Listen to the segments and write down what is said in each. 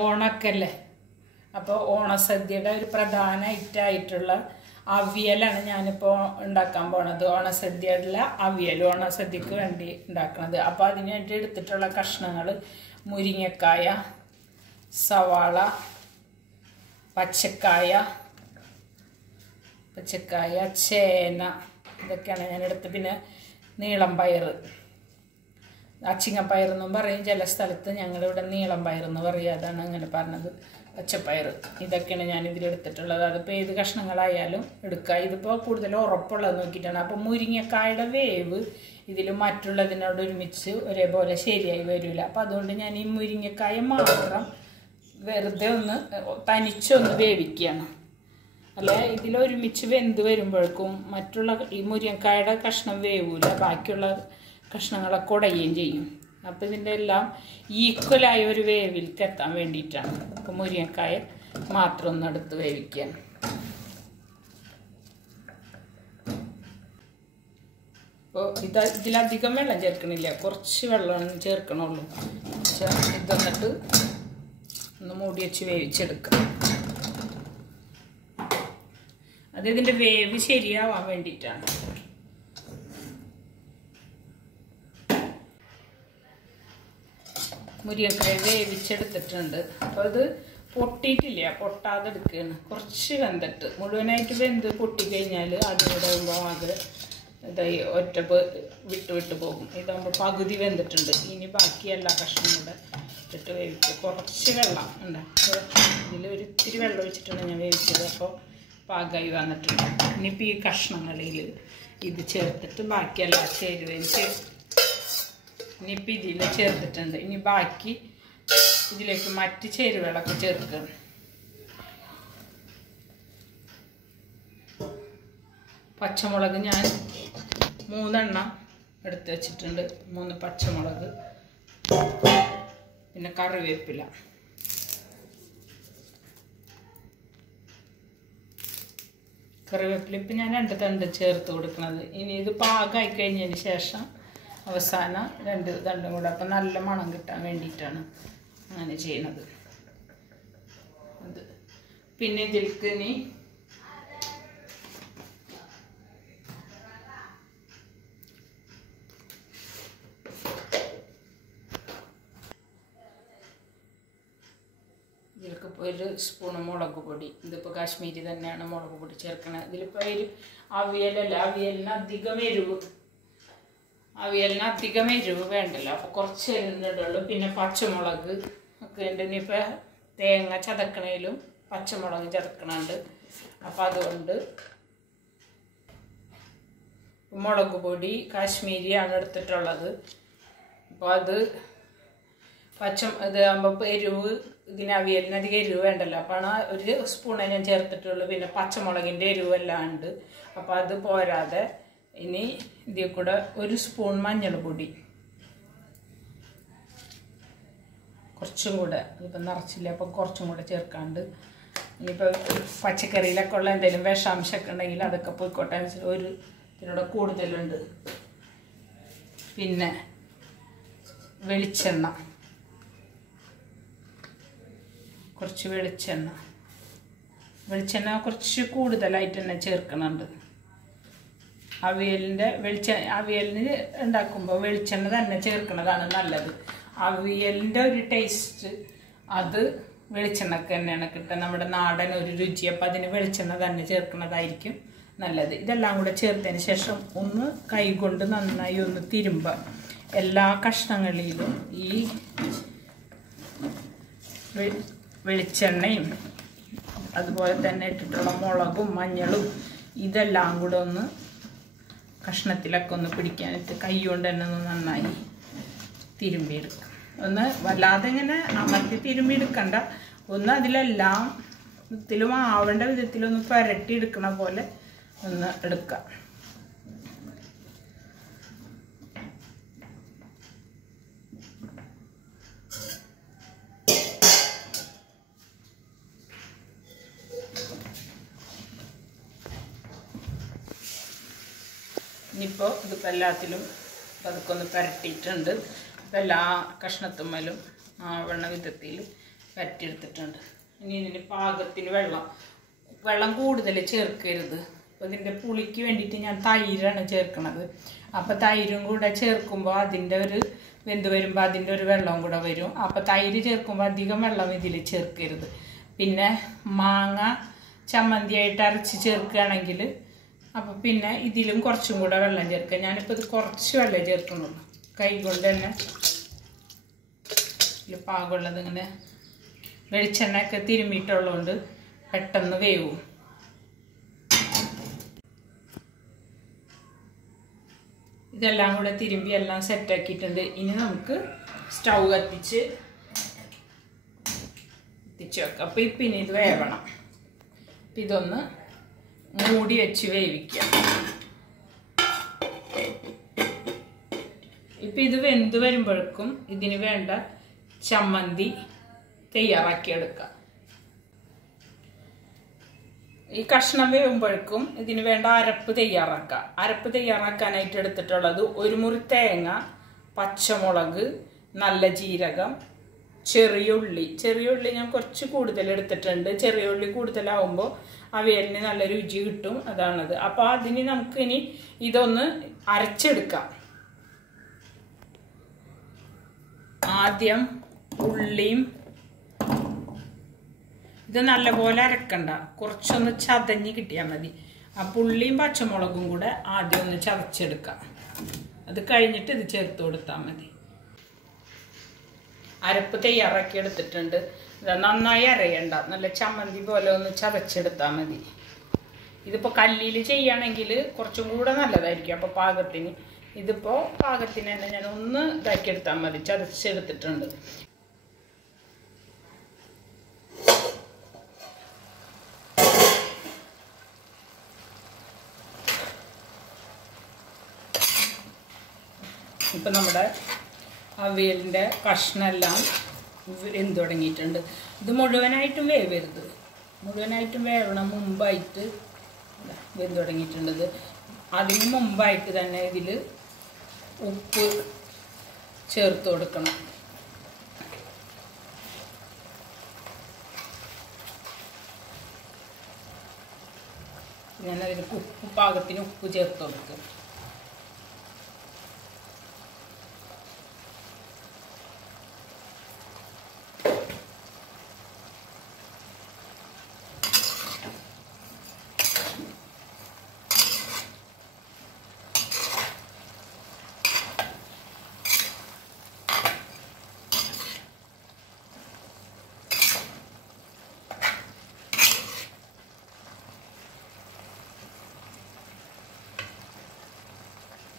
ഓണക്കല്ലേ. അപ്പോൾ ഓണസദ്യയുടെ ഒരു പ്രധാന ഐറ്റമായിട്ടുള്ള അവിയലാണ് ഞാനിപ്പോൾ ഉണ്ടാക്കാൻ പോണത്. ഓണസദ്യയുടെ അവിയൽ, ഓണസദ്യക്ക് വേണ്ടി ഉണ്ടാക്കുന്നത്. അപ്പോൾ അതിന് വേണ്ടി എടുത്തിട്ടുള്ള കഷ്ണങ്ങൾ മുരിങ്ങക്കായ, സവാള, പച്ചക്കായ, ചേന, ഇതൊക്കെയാണ് ഞാൻ എടുത്ത്. പിന്നെ നീളം പയർ, അച്ചിങ്ങപ്പയറെന്നും പറയും ചില സ്ഥലത്ത്, ഞങ്ങളിവിടെ നീളം പയറെന്ന് പറയും, അതാണ് അങ്ങനെ പറഞ്ഞത്. പച്ചപ്പയർ, ഇതൊക്കെയാണ് ഞാൻ ഇതിലെടുത്തിട്ടുള്ളത്. അതിപ്പോൾ ഏത് കഷ്ണങ്ങളായാലും എടുക്കുക. ഇതിപ്പോൾ കൂടുതൽ ഉറപ്പുള്ളത് നോക്കിയിട്ടാണ്. അപ്പോൾ മുരിങ്ങക്കായുടെ വേവ് ഇതിൽ മറ്റുള്ളതിനോട് ഒരുമിച്ച് ഒരേപോലെ ശരിയായി വരില്ല. അപ്പോൾ അതുകൊണ്ട് ഞാൻ ഈ മുരിങ്ങക്കായ മാത്രം വെറുതെ ഒന്ന് തനിച്ചൊന്ന് വേവിക്കുകയാണ്. അല്ല, ഇതിലൊരുമിച്ച് വെന്ത് വരുമ്പോഴേക്കും മറ്റുള്ള ഈ മുരിങ്ങക്കായുടെ കഷ്ണം വേവില്ല, ബാക്കിയുള്ള കഷ്ണങ്ങളൊക്കെ ഉടയുകയും ചെയ്യും. അപ്പോൾ ഇതിൻ്റെ എല്ലാം ഈക്വലായ ഒരു വേവിലേക്ക് എത്താൻ വേണ്ടിയിട്ടാണ്. അപ്പോൾ മുരിങ്ങക്കായ മാത്രം ഒന്ന് എടുത്ത് വേവിക്കാൻ. അപ്പോൾ ഇതിലധികം വെള്ളം ചേർക്കണില്ല, കുറച്ച് വെള്ളം ചേർക്കണുള്ളൂ. ഇതൊന്നിട്ട് ഒന്ന് മൂടി വെച്ച് വേവിച്ചെടുക്കാം. അത് ഇതിൻ്റെ വേവ് ശരിയാവാൻ വേണ്ടിയിട്ടാണ്. മുരിങ്ങക്കായ വേവിച്ചെടുത്തിട്ടുണ്ട്. അപ്പോൾ അത് പൊട്ടിയിട്ടില്ല, പൊട്ടാതെ എടുക്കുകയാണ്. കുറച്ച് വെന്തിട്ട്, മുഴുവനായിട്ട് വെന്ത് പൊട്ടിക്കഴിഞ്ഞാൽ അതിലൂടെ ആകുമ്പോൾ അത് ഇതായി ഒറ്റ വിട്ട് പോകും. ഇതാകുമ്പോൾ പകുതി വെന്തിട്ടുണ്ട്. ഇനി ബാക്കി എല്ലാ കഷ്ണം കൂടെ ഇട്ടിട്ട് വേവിച്ച് കുറച്ച് വെള്ളം ഉണ്ട്. ഇതിൽ ഇത്തിരി വെള്ളം ഒഴിച്ചിട്ടാണ് ഞാൻ വേവിച്ചത്. അപ്പോൾ പാകമായി വന്നിട്ടുണ്ട്. ഇനിയിപ്പോൾ ഈ കഷ്ണങ്ങളിൽ ഇത് ചേർത്തിട്ട് ബാക്കിയെല്ലാം ചേരുവയിൽ ഇനിയിപ്പോൾ ഇതിൽ ചേർത്തിട്ടുണ്ട്. ഇനി ബാക്കി ഇതിലേക്ക് മറ്റ് ചേരുവകളൊക്കെ ചേർക്കണം. പച്ചമുളക് ഞാൻ 3 എണ്ണം എടുത്ത് വെച്ചിട്ടുണ്ട്. 3 പച്ചമുളക്, പിന്നെ കറിവേപ്പില, ഇപ്പം ഞാൻ 2 തണ്ട് ചേർത്ത് കൊടുക്കുന്നത്. ഇനി ഇത് പാകമായി കഴിഞ്ഞതിന് ശേഷം അവസാനം 2 തണ്ടും കൂടെ, അപ്പം നല്ല മണം കിട്ടാൻ വേണ്ടിയിട്ടാണ് അങ്ങനെ ചെയ്യുന്നത്. അത് പിന്നെ ഇതിലേക്ക് ഇനി ഇതിലേക്ക് 1 സ്പൂണ് മുളക് പൊടി. ഇതിപ്പോൾ കാശ്മീരി തന്നെയാണ് മുളക് പൊടി ചേർക്കണത്. ഇതിലിപ്പോൾ അവിയലല്ല, അവിയലിന് അധികം എരിവ് വേണ്ടല്ലോ, അപ്പോൾ കുറച്ച് എരിഞ്ഞിടുള്ളൂ. പിന്നെ പച്ചമുളക് ഒക്കെ ഉണ്ട്. ഇനിയിപ്പോൾ തേങ്ങ ചതക്കണേലും പച്ചമുളക് ചതക്കണുണ്ട്. അപ്പോൾ അതുകൊണ്ട് മുളക് പൊടി കാശ്മീരിയാണ് എടുത്തിട്ടുള്ളത്. അപ്പോൾ അത് ഇതാകുമ്പോൾ എരിവ്, ഇതിന് അവിയലിന് അധികം എരിവ് വേണ്ടല്ലോ, അപ്പോൾ 1 സ്പൂണേ ഞാൻ ചേർത്തിട്ടുള്ളൂ. പിന്നെ പച്ചമുളകിൻ്റെ എരിവെല്ലാം ഉണ്ട്. അപ്പോൾ അത് പോരാതെ ഇനി ഇതിൽ കൂടെ 1 സ്പൂൺ മഞ്ഞൾപ്പൊടി, കുറച്ചും കൂടെ, ഇതിപ്പോൾ നിറച്ചില്ല അപ്പോൾ കുറച്ചും കൂടെ ചേർക്കാണ്ട്. ഇനിയിപ്പോൾ പച്ചക്കറിയിലൊക്കെ ഉള്ള എന്തെങ്കിലും വിഷാംശമൊക്കെ ഉണ്ടെങ്കിൽ അതൊക്കെ പോയിക്കോട്ടെ, ഇതിനോട് കൂടുതലുണ്ട്. പിന്നെ വെളിച്ചെണ്ണ, കുറച്ച് വെളിച്ചെണ്ണ കുറച്ച് കൂടുതലായിട്ട് തന്നെ ചേർക്കണുണ്ട്. അവിയലിന് ഉണ്ടാക്കുമ്പോൾ വെളിച്ചെണ്ണ തന്നെ ചേർക്കുന്നതാണ് നല്ലത്. അവിയലിൻ്റെ ഒരു ടേസ്റ്റ് അത് വെളിച്ചെണ്ണക്ക് തന്നെയാണ് കിട്ടുക, നമ്മുടെ നാടൻ ഒരു രുചി. അപ്പം അതിന് വെളിച്ചെണ്ണ തന്നെ ചേർക്കുന്നതായിരിക്കും നല്ലത്. ഇതെല്ലാം കൂടെ ചേർത്തതിന് ശേഷം ഒന്ന് കൈകൊണ്ട് നന്നായി ഒന്ന് തിരുമ്പാം. എല്ലാ കഷ്ണങ്ങളിലും ഈ വെളിച്ചെണ്ണയും അതുപോലെ തന്നെ ഇട്ടിട്ടുള്ള മുളകും മഞ്ഞളും ഇതെല്ലാം കൂടെ ഒന്ന് കഷ്ണത്തിലൊക്കെ ഒന്ന് പിടിക്കാനിട്ട് കൈ കൊണ്ട് തന്നെ ഒന്ന് നന്നായി തിരുമ്പിയെടുക്കാം. ഒന്ന് വല്ലാതെ ഇങ്ങനെ അമർത്തി തിരുമ്പിയെടുക്കണ്ട, ഒന്ന് അതിലെല്ലാം വിധത്തിലും ആവേണ്ട വിധത്തിലൊന്ന് പുരട്ടിയെടുക്കണ പോലെ ഒന്ന് എടുക്കാം. ഇനിയിപ്പോൾ ഇതിപ്പോൾ എല്ലാത്തിലും പതുക്കെ ഒന്ന് പുരട്ടിയിട്ടുണ്ട്. അപ്പോൾ എല്ലാ കഷ്ണത്തുമ്മലും ആവണ വിധത്തിൽ വറ്റിയെടുത്തിട്ടുണ്ട്. ഇനി ഇതിന് പാകത്തിന് വെള്ളം കൂടുതൽ ചേർക്കരുത്. അപ്പോൾ ഇതിൻ്റെ പുളിക്ക് വേണ്ടിയിട്ട് ഞാൻ തൈരാണ് ചേർക്കുന്നത്. അപ്പോൾ തൈരും കൂടെ ചേർക്കുമ്പോൾ അതിൻ്റെ ഒരു വെന്ത് വരുമ്പോൾ അതിൻ്റെ ഒരു വെള്ളം കൂടെ വരും. അപ്പോൾ തൈര് ചേർക്കുമ്പോൾ അധികം വെള്ളം ഇതിൽ ചേർക്കരുത്. പിന്നെ മാങ്ങ ചമ്മന്തിയായിട്ട് അരച്ച് ചേർക്കുകയാണെങ്കിൽ അപ്പോൾ പിന്നെ ഇതിലും കുറച്ചും കൂടെ വെള്ളം ചേർക്കുക. ഞാനിപ്പോൾ ഇത് കുറച്ച് വെള്ളം ചേർക്കുന്നുള്ളൂ. കൈ കൊണ്ട് തന്നെ ഇതിൽ പാകമുള്ളത് ഇങ്ങനെ വെളിച്ചെണ്ണയൊക്കെ തിരുമ്മിയിട്ടുള്ളതുകൊണ്ട് പെട്ടെന്ന് വേവും. ഇതെല്ലാം കൂടെ തിരുമ്പി എല്ലാം സെറ്റാക്കിയിട്ടുണ്ട്. ഇനി നമുക്ക് സ്റ്റൗ കത്തിച്ച് വെക്കാം. അപ്പോൾ ഇപ്പം ഇനി ഇത് വേവണം. അപ്പം ഇതൊന്ന് മൂടി വെച്ച് വേവിക്കാം. ഇപ്പം ഇത് വെന്ത് വരുമ്പോഴേക്കും ഇതിന് വേണ്ട ചമ്മന്തി തയ്യാറാക്കിയെടുക്കാം. ഈ കഷ്ണം വേവുമ്പോഴേക്കും ഇതിന് വേണ്ട അരപ്പ് തയ്യാറാക്കാം. അരപ്പ് തയ്യാറാക്കാനായിട്ട് എടുത്തിട്ടുള്ളത് 1 മുറി തേങ്ങ, പച്ചമുളക്, നല്ല ജീരകം, ചെറിയ ഉള്ളി ഞാൻ കുറച്ച് കൂടുതൽ എടുത്തിട്ടുണ്ട്. ചെറിയ ഉള്ളി കൂടുതലാവുമ്പോൾ അവിയലിന് നല്ല രുചി കിട്ടും. അതാണത്. അപ്പോൾ അതിന് നമുക്ക് ഇനി ഇതൊന്ന് അരച്ചെടുക്കാം. ആദ്യം ഉള്ളിയും ഇത് നല്ലപോലെ അരക്കണ്ട, കുറച്ചൊന്ന് ചതഞ്ഞ് കിട്ടിയാൽ മതി. ആ ഉള്ളിയും പച്ചമുളകും കൂടെ ആദ്യം ഒന്ന് ചതച്ചെടുക്കാം. അത് കഴിഞ്ഞിട്ട് ഇത് ചേർത്ത് കൊടുത്താൽ മതി. അരപ്പ് തയ്യാറാക്കി എടുത്തിട്ടുണ്ട്. നന്നായി അരയണ്ട, നല്ല ചമ്മന്തി പോലെ ഒന്ന് ചതച്ചെടുത്താൽ മതി. ഇതിപ്പോൾ കല്ലിൽ ചെയ്യുകയാണെങ്കിൽ കുറച്ചും കൂടെ നല്ലതായിരിക്കും. അപ്പോൾ പാകത്തിന് ഇതിപ്പോൾ പാകത്തിന് തന്നെ ഞാൻ ഒന്ന് ഇതാക്കിയെടുത്താൽ മതി. ചതച്ചെടുത്തിട്ടുണ്ട്. ഇപ്പം നമ്മുടെ അവിയലിൻ്റെ കഷ്ണമെല്ലാം വെന്ത് തുടങ്ങിയിട്ടുണ്ട്. ഇത് മുഴുവനായിട്ടും വേവരുത്, മുഴുവനായിട്ടും വേവണം മുമ്പായിട്ട് വെന്ത് തുടങ്ങിയിട്ടുണ്ട്. അതിന് മുമ്പായിട്ട് തന്നെ ഇതിൽ ഉപ്പ് ചേർത്ത് കൊടുക്കണം. ഞാനതിന് പാകത്തിന് ഉപ്പ് ചേർത്ത് കൊടുക്കും.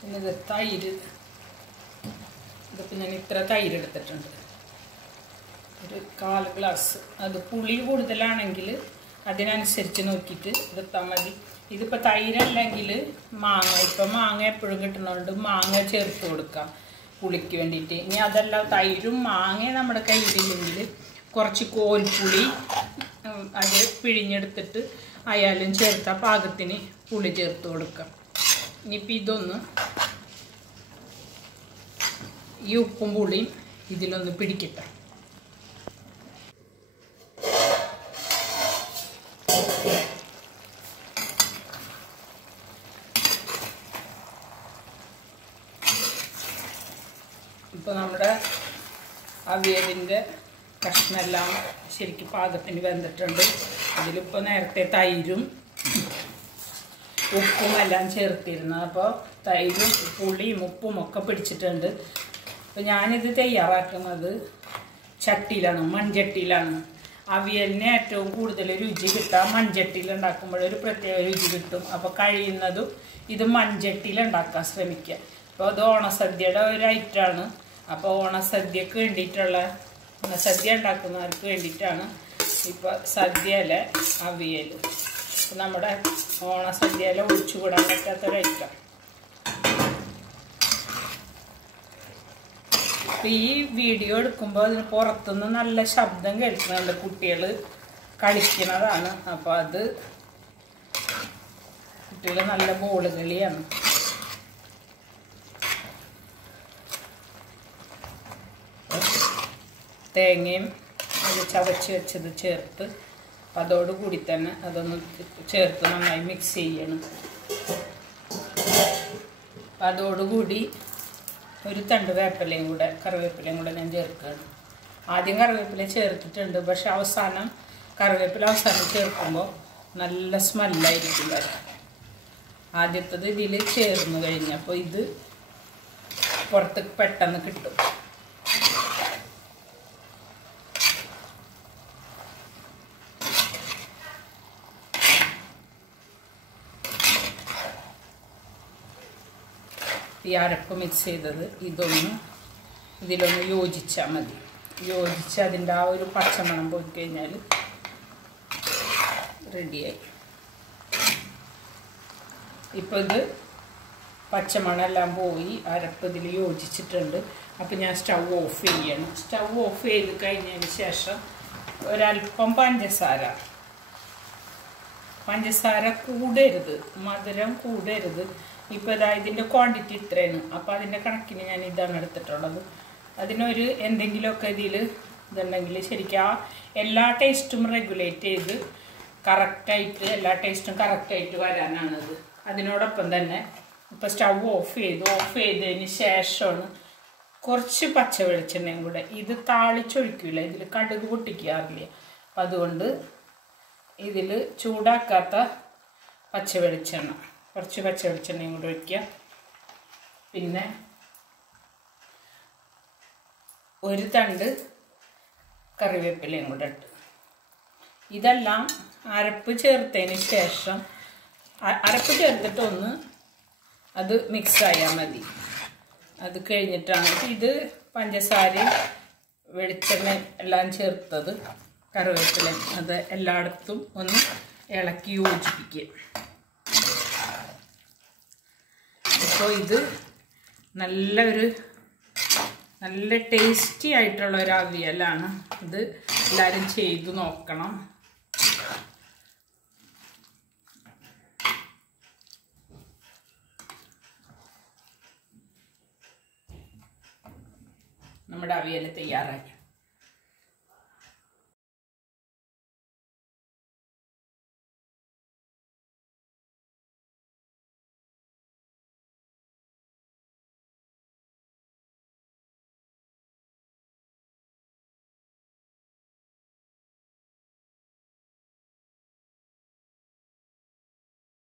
പിന്നെ ഇത് തൈര്, ഇതിപ്പോൾ ഞാൻ ഇത്ര തൈര് എടുത്തിട്ടുണ്ട്, ഒരു 1/4 ഗ്ലാസ്. അത് പുളി കൂടുതലാണെങ്കിൽ അതിനനുസരിച്ച് നോക്കിയിട്ട് എടുത്താൽ മതി. ഇതിപ്പോൾ തൈരല്ലെങ്കിൽ മാങ്ങ, ഇപ്പം മാങ്ങ എപ്പോഴും കിട്ടുന്നതുകൊണ്ട് മാങ്ങ ചേർത്ത് കൊടുക്കാം പുളിക്ക് വേണ്ടിയിട്ട്. ഇനി അതല്ല തൈരും മാങ്ങയും നമ്മുടെ കയ്യിലില്ലെങ്കിൽ കുറച്ച് കോൽപ്പുളി അത് പിഴിഞ്ഞെടുത്തിട്ട് അയാലും ചേർത്താൽ പാകത്തിന് പുളി ചേർത്ത് കൊടുക്കാം. ഇനിയിപ്പോൾ ഇതൊന്ന് ഈ ഉപ്പും പുളിയും ഇതിലൊന്ന് പിടിക്കട്ടെ. ഇപ്പോൾ നമ്മുടെ അവിയലിൻ്റെ കഷ്ണമെല്ലാം ശരിക്കും പാകത്തിന് വെന്തിട്ടുണ്ട്. അതിലിപ്പോൾ നേരത്തെ തൈരും ഉപ്പും എല്ലാം ചേർത്തിരുന്നു. അപ്പോൾ തൈരും പുളിയും ഉപ്പും ഒക്കെ പിടിച്ചിട്ടുണ്ട്. അപ്പോൾ ഞാനിത് തയ്യാറാക്കുന്നത് ചട്ടിയിലാണ്, മൺചട്ടിയിലാണ്. അവിയലിന് ഏറ്റവും കൂടുതൽ രുചി കിട്ടാൻ മൺചട്ടിയിൽ ഉണ്ടാക്കുമ്പോഴൊരു പ്രത്യേക രുചി കിട്ടും. അപ്പോൾ കഴിയുന്നതും ഇത് മൺചട്ടിയിൽ ഉണ്ടാക്കാൻ ശ്രമിക്കുക. അപ്പോൾ അത് ഓണസദ്യയുടെ ഒരു ഐറ്റമാണ്. അപ്പോൾ ഓണസദ്യക്ക് വേണ്ടിയിട്ടുള്ള, ഓണസദ്യ ഉണ്ടാക്കുന്നവർക്ക് വേണ്ടിയിട്ടാണ് ഇപ്പോൾ സദ്യയിലെ അവിയൽ. നമ്മുടെ ഓണസദ്യയിൽ ഒഴിച്ചുകൂടാൻ പറ്റാത്തൊരു ഐറ്റം. അപ്പോൾ ഈ വീഡിയോ എടുക്കുമ്പോൾ അതിന് പുറത്തുനിന്ന് നല്ല ശബ്ദം കേൾക്കുന്നുണ്ട്, കുട്ടികൾ കളിക്കുന്നതാണ്. അപ്പോൾ അത് കുട്ടികൾ നല്ല ബോൾ കളിയാണ്. തേങ്ങയും പച്ചമുളക് ചതച്ച് വെച്ചത് ചേർത്ത് അതോടുകൂടി തന്നെ അതൊന്ന് ചേർത്ത് നന്നായി മിക്സ് ചെയ്യണം. അതോടുകൂടി ഒരു തണ്ട് കറിവേപ്പിലയും കൂടെ ഞാൻ ചേർക്കുകയാണ്. ആദ്യം കറിവേപ്പില ചേർത്തിട്ടുണ്ട്, പക്ഷെ കറിവേപ്പില അവസാനം ചേർക്കുമ്പോൾ നല്ല സ്മെല്ലായിരിക്കും വരാം. ആദ്യത്തത് ഇതിൽ ചേർന്ന് കഴിഞ്ഞപ്പോൾ ഇത് പുറത്ത് പെട്ടെന്ന് കിട്ടും. ഈ അരപ്പ് മിക്സ് ചെയ്തത് ഇതിലൊന്ന് യോജിച്ചാൽ മതി. യോജിച്ച് അതിൻ്റെ ആ ഒരു പച്ചമണം പോയി കഴിഞ്ഞാൽ റെഡിയായി. ഇപ്പോൾ ഇത് പച്ചമണമെല്ലാം പോയി, അരപ്പ് ഇതിൽ യോജിച്ചിട്ടുണ്ട്. അപ്പോൾ ഞാൻ സ്റ്റൗ ഓഫ് ചെയ്യണം. സ്റ്റൗ ഓഫ് ചെയ്ത് കഴിഞ്ഞതിന് ശേഷം ഒരല്പം പഞ്ചസാര കൂടരുത്, മധുരം കൂടരുത്. ഇപ്പോൾ ഇതിൻ്റെ ക്വാണ്ടിറ്റി ഇത്രയാണ്. അപ്പോൾ അതിൻ്റെ കണക്കിന് ഞാൻ ഇതാണ് എടുത്തിട്ടുള്ളത്. അതിനൊരു എന്തെങ്കിലുമൊക്കെ ഇതുണ്ടെങ്കിൽ ശരിക്കും എല്ലാ ടേസ്റ്റും റെഗുലേറ്റ് ചെയ്ത് കറക്റ്റായിട്ട് എല്ലാ ടേസ്റ്റും കറക്റ്റായിട്ട് വരാനാണിത്. അതിനോടൊപ്പം തന്നെ ഇപ്പോൾ സ്റ്റൗ ഓഫ് ചെയ്തതിന് ശേഷമാണ് കുറച്ച് പച്ച വെളിച്ചെണ്ണയും കൂടെ. ഇത് താളിച്ചൊഴിക്കില്ല, ഇതിൽ കടുക് പൊട്ടിക്കാറില്ല. അപ്പം അതുകൊണ്ട് ഇതിൽ ചൂടാക്കാത്ത കുറച്ച് പച്ച വെളിച്ചെണ്ണയും കൂടെ ഒഴിക്കുക. പിന്നെ ഒരു തണ്ട് കറിവേപ്പിലയും കൂടെ ഇട്ട് ഇതെല്ലാം അരപ്പ് ചേർത്തതിന് ശേഷം അരപ്പ് ചേർത്തിട്ടൊന്ന് അത് മിക്സായാൽ മതി. അത് കഴിഞ്ഞിട്ടാണ് ഇത് പഞ്ചസാരയും വെളിച്ചെണ്ണ എല്ലാം ചേർത്തത് കറിവേപ്പില അത് എല്ലായിടത്തും ഒന്ന് ഇളക്കി യോജിപ്പിക്കുക. ഇപ്പോൾ ഇത് നല്ല ടേസ്റ്റി ആയിട്ടുള്ള ഒരു അവിയലാണ്. ഇത് എല്ലാവരും ചെയ്തു നോക്കണം. നമ്മുടെ അവിയൽ തയ്യാറായി.